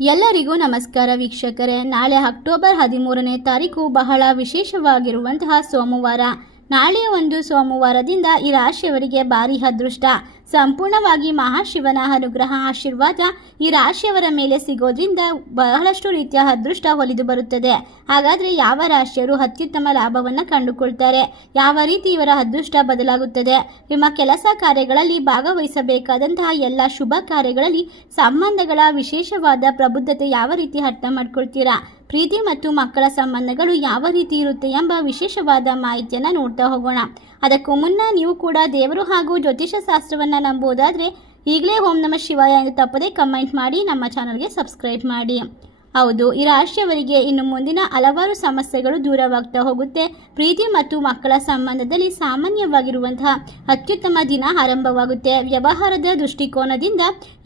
ಎಲ್ಲರಿಗೂ ನಮಸ್ಕಾರ ವೀಕ್ಷಕರೇ. ನಾಳೆ ಅಕ್ಟೋಬರ್ ಹದಿಮೂರನೇ ತಾರೀಕು ಬಹಳ ವಿಶೇಷವಾಗಿರುವಂತಹ ಸೋಮವಾರ. ನಾಳೆ ಒಂದು ಸೋಮವಾರದಿಂದ ಈ ರಾಶಿಯವರಿಗೆ ಭಾರಿ ಅದೃಷ್ಟ. ಸಂಪೂರ್ಣವಾಗಿ ಮಹಾಶಿವನ ಅನುಗ್ರಹ ಆಶೀರ್ವಾದ ಈ ರಾಶಿಯವರ ಮೇಲೆ ಸಿಗೋದ್ರಿಂದ ಬಹಳಷ್ಟು ರೀತಿಯ ಅದೃಷ್ಟ ಒಲಿದು ಬರುತ್ತದೆ. ಹಾಗಾದರೆ ಯಾವ ರಾಶಿಯರು ಅತ್ಯುತ್ತಮ ಲಾಭವನ್ನು ಕಂಡುಕೊಳ್ತಾರೆ? ಯಾವ ರೀತಿ ಇವರ ಅದೃಷ್ಟ ಬದಲಾಗುತ್ತದೆ? ನಿಮ್ಮ ಕೆಲಸ ಕಾರ್ಯಗಳಲ್ಲಿ ಭಾಗವಹಿಸಬೇಕಾದಂತಹ ಎಲ್ಲ ಶುಭ ಕಾರ್ಯಗಳಲ್ಲಿ ಸಂಬಂಧಗಳ ವಿಶೇಷವಾದ ಪ್ರಬುದ್ಧತೆ ಯಾವ ರೀತಿ ಅರ್ಥ ಮಾಡ್ಕೊಳ್ತೀರಾ? ಪ್ರೀತಿ ಮತ್ತು ಮಕ್ಕಳ ಸಂಬಂಧಗಳು ಯಾವ ರೀತಿ ಇರುತ್ತೆ ಎಂಬ ವಿಶೇಷವಾದ ಮಾಹಿತಿಯನ್ನು ನೋಡ್ತಾ ಹೋಗೋಣ. ಅದಕ್ಕೂ ಮುನ್ನ ನೀವು ಕೂಡ ದೇವರು ಹಾಗೂ ಜ್ಯೋತಿಷ ಶಾಸ್ತ್ರವನ್ನು ನಂಬುವುದಾದರೆ ಈಗಲೇ ಓಂ ನಮ ಶಿವಾಯ ಎಂದು ತಪ್ಪದೇ ಕಮೆಂಟ್ ಮಾಡಿ ನಮ್ಮ ಚಾನಲ್ಗೆ ಸಬ್ಸ್ಕ್ರೈಬ್ ಮಾಡಿ. ಹೌದು, ಈ ರಾಶಿಯವರಿಗೆ ಇನ್ನು ಮುಂದಿನ ಹಲವಾರು ಸಮಸ್ಯೆಗಳು ದೂರವಾಗ್ತಾ ಹೋಗುತ್ತೆ. ಪ್ರೀತಿ ಮತ್ತು ಮಕ್ಕಳ ಸಂಬಂಧದಲ್ಲಿ ಸಾಮಾನ್ಯವಾಗಿರುವಂತಹ ಅತ್ಯುತ್ತಮ ದಿನ ಆರಂಭವಾಗುತ್ತೆ. ವ್ಯವಹಾರದ ದೃಷ್ಟಿಕೋನದಿಂದ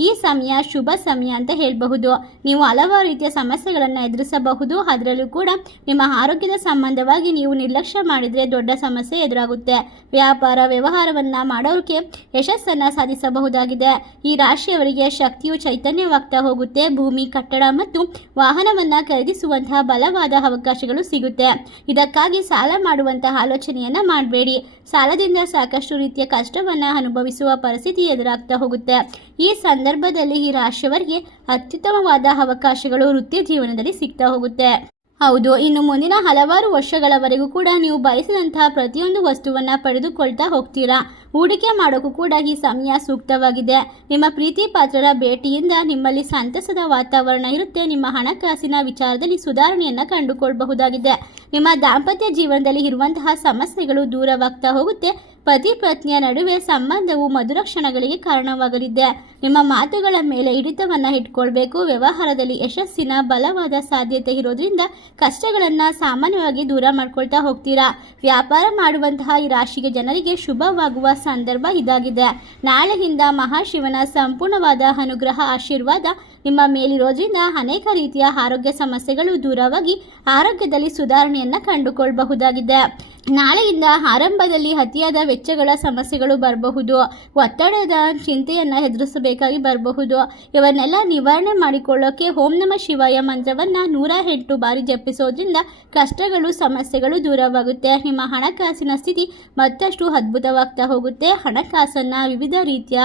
ಈ ಸಮಯ ಶುಭ ಸಮಯ ಅಂತ ಹೇಳಬಹುದು. ನೀವು ಹಲವಾರು ರೀತಿಯ ಸಮಸ್ಯೆಗಳನ್ನು ಎದುರಿಸಬಹುದು. ಅದರಲ್ಲೂ ಕೂಡ ನಿಮ್ಮ ಆರೋಗ್ಯದ ಸಂಬಂಧವಾಗಿ ನೀವು ನಿರ್ಲಕ್ಷ್ಯ ಮಾಡಿದರೆ ದೊಡ್ಡ ಸಮಸ್ಯೆ ಎದುರಾಗುತ್ತೆ. ವ್ಯಾಪಾರ, ವ್ಯವಹಾರವನ್ನು ಮಾಡೋರಿಗೆ ಯಶಸ್ಸನ್ನು ಸಾಧಿಸಬಹುದಾಗಿದೆ. ಈ ರಾಶಿಯವರಿಗೆ ಶಕ್ತಿಯು ಚೈತನ್ಯವಾಗ್ತಾ ಹೋಗುತ್ತೆ. ಭೂಮಿ, ಕಟ್ಟಡ ಮತ್ತು ವಾಹನವನ್ನು ಖರೀದಿಸುವಂತಹ ಬಲವಾದ ಅವಕಾಶಗಳು ಸಿಗುತ್ತೆ. ಇದಕ್ಕಾಗಿ ಸಾಲ ಮಾಡುವಂತಹ ಆಲೋಚನೆಯನ್ನ ಮಾಡಬೇಡಿ. ಸಾಲದಿಂದ ಸಾಕಷ್ಟು ರೀತಿಯ ಕಷ್ಟವನ್ನು ಅನುಭವಿಸುವ ಪರಿಸ್ಥಿತಿ ಎದುರಾಗ್ತಾ ಹೋಗುತ್ತೆ. ಈ ಸಂದರ್ಭದಲ್ಲಿ ಈ ರಾಶಿಯವರಿಗೆ ಅತ್ಯುತ್ತಮವಾದ ಅವಕಾಶಗಳು ವೃತ್ತಿ ಜೀವನದಲ್ಲಿ ಸಿಗ್ತಾ ಹೋಗುತ್ತೆ. ಹೌದು, ಇನ್ನು ಮುಂದಿನ ಹಲವಾರು ವರ್ಷಗಳವರೆಗೂ ಕೂಡ ನೀವು ಬಯಸಿದಂತಹ ಪ್ರತಿಯೊಂದು ವಸ್ತುವನ್ನು ಪಡೆದುಕೊಳ್ತಾ ಹೋಗ್ತೀರಾ? ಹೂಡಿಕೆ ಮಾಡೋಕ್ಕೂ ಕೂಡ ಈ ಸಮಯ ಸೂಕ್ತವಾಗಿದೆ. ನಿಮ್ಮ ಪ್ರೀತಿ ಪಾತ್ರರ ಭೇಟಿಯಿಂದ ನಿಮ್ಮಲ್ಲಿ ಸಂತಸದ ವಾತಾವರಣ ಇರುತ್ತೆ. ನಿಮ್ಮ ಹಣಕಾಸಿನ ವಿಚಾರದಲ್ಲಿ ಸುಧಾರಣೆಯನ್ನು ಕಂಡುಕೊಳ್ಳಬಹುದಾಗಿದೆ ನಿಮ್ಮ ದಾಂಪತ್ಯ ಜೀವನದಲ್ಲಿ ಇರುವಂತಹ ಸಮಸ್ಯೆಗಳು ದೂರವಾಗ್ತಾ ಹೋಗುತ್ತೆ. ಪತಿ ಪತ್ನಿಯ ನಡುವೆ ಸಂಬಂಧವು ಮಧುರ ಕ್ಷಣಗಳಿಗೆ ಕಾರಣವಾಗಲಿದೆ. ನಿಮ್ಮ ಮಾತುಗಳ ಮೇಲೆ ಹಿಡಿತವನ್ನು ಇಟ್ಕೊಳ್ಬೇಕು. ವ್ಯವಹಾರದಲ್ಲಿ ಯಶಸ್ಸಿನ, ಬಲವಾದ ಸಾಧ್ಯತೆ ಇರೋದ್ರಿಂದ ಕಷ್ಟಗಳನ್ನು ಸಾಮಾನ್ಯವಾಗಿ ದೂರ ಮಾಡ್ಕೊಳ್ತಾ ಹೋಗ್ತೀರಾ? ವ್ಯಾಪಾರ ಮಾಡುವಂತಹ ಈ ರಾಶಿಗೆ ಜನರಿಗೆ ಶುಭವಾಗುವ ಸಂದರ್ಭ ಇದಾಗಿದೆ. ನಾಳೆಯಿಂದ ಮಹಾಶಿವನ ಸಂಪೂರ್ಣವಾದ ಅನುಗ್ರಹ, ಆಶೀರ್ವಾದ ನಿಮ್ಮ ಮೇಲಿರೋದ್ರಿಂದ ಅನೇಕ ರೀತಿಯ ಆರೋಗ್ಯ ಸಮಸ್ಯೆಗಳು ದೂರವಾಗಿ ಆರೋಗ್ಯದಲ್ಲಿ ಸುಧಾರಣೆಯನ್ನು ಕಂಡುಕೊಳ್ಳಬಹುದಾಗಿದೆ ನಾಳೆಯಿಂದ ಆರಂಭದಲ್ಲಿ ಅತಿಯಾದ ವೆಚ್ಚಗಳ ಸಮಸ್ಯೆಗಳು ಬರಬಹುದು. ಒತ್ತಡದ ಚಿಂತೆಯನ್ನು ಎದುರಿಸಬೇಕಾಗಿ ಬರಬಹುದು. ಇವನ್ನೆಲ್ಲ ನಿವಾರಣೆ ಮಾಡಿಕೊಳ್ಳೋಕೆ ಓಂ ನಮ ಶಿವಾಯ ಮಂತ್ರವನ್ನು ನೂರ ಎಂಟು ಬಾರಿ ಜಪಿಸೋದ್ರಿಂದ ಕಷ್ಟಗಳು, ಸಮಸ್ಯೆಗಳು ದೂರವಾಗುತ್ತೆ. ನಿಮ್ಮ ಹಣಕಾಸಿನ ಸ್ಥಿತಿ ಮತ್ತಷ್ಟು ಅದ್ಭುತವಾಗ್ತಾ ಹೋಗುತ್ತೆ. ಹಣಕಾಸನ್ನು ವಿವಿಧ ರೀತಿಯ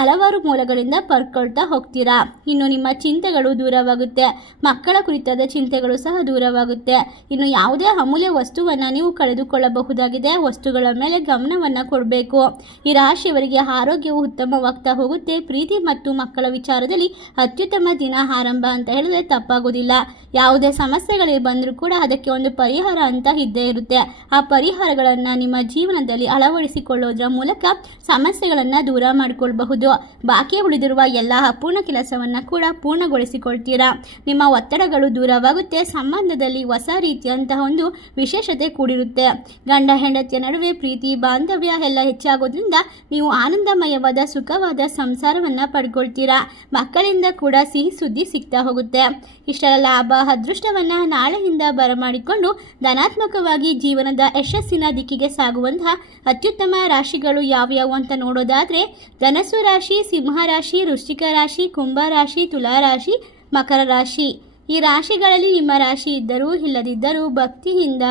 ಹಲವಾರು ಮೂಲಗಳಿಂದ ಪಡ್ಕೊಳ್ತಾ ಹೋಗ್ತೀರಾ? ಇನ್ನು ನಿಮ್ಮ ಚಿಂತೆಗಳು ದೂರವಾಗುತ್ತೆ. ಮಕ್ಕಳ ಕುರಿತಾದ ಚಿಂತೆಗಳು ಸಹ ದೂರವಾಗುತ್ತೆ. ಇನ್ನು ಯಾವುದೇ ಅಮೂಲ್ಯ ವಸ್ತುವನ್ನು ನೀವು ಕಳೆದುಕೊಳ್ಳಬಹುದಾಗಿದೆ ವಸ್ತುಗಳ ಮೇಲೆ ಗಮನವನ್ನು ಕೊಡಬೇಕು. ಈ ರಾಶಿಯವರಿಗೆ ಆರೋಗ್ಯವು ಉತ್ತಮವಾಗ್ತಾ ಹೋಗುತ್ತೆ. ಪ್ರೀತಿ ಮತ್ತು ಮಕ್ಕಳ ವಿಚಾರದಲ್ಲಿ ಅತ್ಯುತ್ತಮ ದಿನ ಆರಂಭ ಅಂತ ಹೇಳಿದ್ರೆ ತಪ್ಪಾಗೋದಿಲ್ಲ. ಯಾವುದೇ ಸಮಸ್ಯೆಗಳಿಗೆ ಬಂದರೂ ಕೂಡ ಅದಕ್ಕೆ ಒಂದು ಪರಿಹಾರ ಅಂತ ಇದ್ದೇ ಇರುತ್ತೆ. ಆ ಪರಿಹಾರಗಳನ್ನು ನಿಮ್ಮ ಜೀವನದಲ್ಲಿ ಅಳವಡಿಸಿಕೊಳ್ಳೋದ್ರ ಮೂಲಕ ಸಮಸ್ಯೆಗಳನ್ನು ದೂರ ಮಾಡಿಕೊಳ್ಬಹುದು. ಬಾಕಿ ಉಳಿದಿರುವ ಎಲ್ಲ ಅಪೂರ್ಣ ಕೆಲಸವನ್ನು ಕೂಡ ಪೂರ್ಣಗೊಳಿಸಿಕೊಳ್ತೀರಾ? ನಿಮ್ಮ ಒತ್ತಡಗಳು ದೂರವಾಗುತ್ತೆ. ಸಂಬಂಧದಲ್ಲಿ ಹೊಸ ರೀತಿಯಂತಹ ಒಂದು ವಿಶೇಷತೆ ಕೂಡಿರುತ್ತೆ. ಗಂಡ ಹೆಂಡತಿಯ ನಡುವೆ ಪ್ರೀತಿ, ಬಾಂಧವ್ಯ ಎಲ್ಲ ಹೆಚ್ಚಾಗೋದ್ರಿಂದ ನೀವು ಆನಂದಮಯವಾದ, ಸುಖವಾದ ಸಂಸಾರವನ್ನು ಪಡ್ಕೊಳ್ತೀರಾ? ಮಕ್ಕಳಿಂದ ಕೂಡ ಸಿಹಿ ಸುದ್ದಿ ಸಿಗ್ತಾ ಹೋಗುತ್ತೆ. ಇಷ್ಟರ ಲಾಭ, ಅದೃಷ್ಟವನ್ನು ನಾಳೆಯಿಂದ ಬರಮಾಡಿಕೊಂಡು ಧನಾತ್ಮಕವಾಗಿ ಜೀವನದ ಯಶಸ್ಸಿನ ದಿಕ್ಕಿಗೆ ಸಾಗುವಂತಹ ಅತ್ಯುತ್ತಮ ರಾಶಿಗಳು ಯಾವ್ಯಾವು ಅಂತ ನೋಡೋದಾದರೆ, ಧನಸ್ಸು ರಾಶಿ, ಸಿಂಹ ರಾಶಿ, ವೃಶ್ಚಿಕ ರಾಶಿ, ಕುಂಭ ರಾಶಿ, ತುಲಾ ರಾಶಿ, ಮಕರ ರಾಶಿ. ಈ ರಾಶಿಗಳಲ್ಲಿ ನಿಮ್ಮ ರಾಶಿ ಇದ್ದರೂ, ಇಲ್ಲದಿದ್ದರೂ ಭಕ್ತಿಯಿಂದ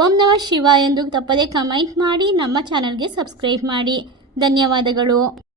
ಓಂ ನಮ ಶಿವ ಎಂದು ತಪ್ಪದೇ ಕಮೆಂಟ್ ಮಾಡಿ ನಮ್ಮ ಚಾನಲ್ಗೆ ಸಬ್ಸ್ಕ್ರೈಬ್ ಮಾಡಿ. ಧನ್ಯವಾದಗಳು.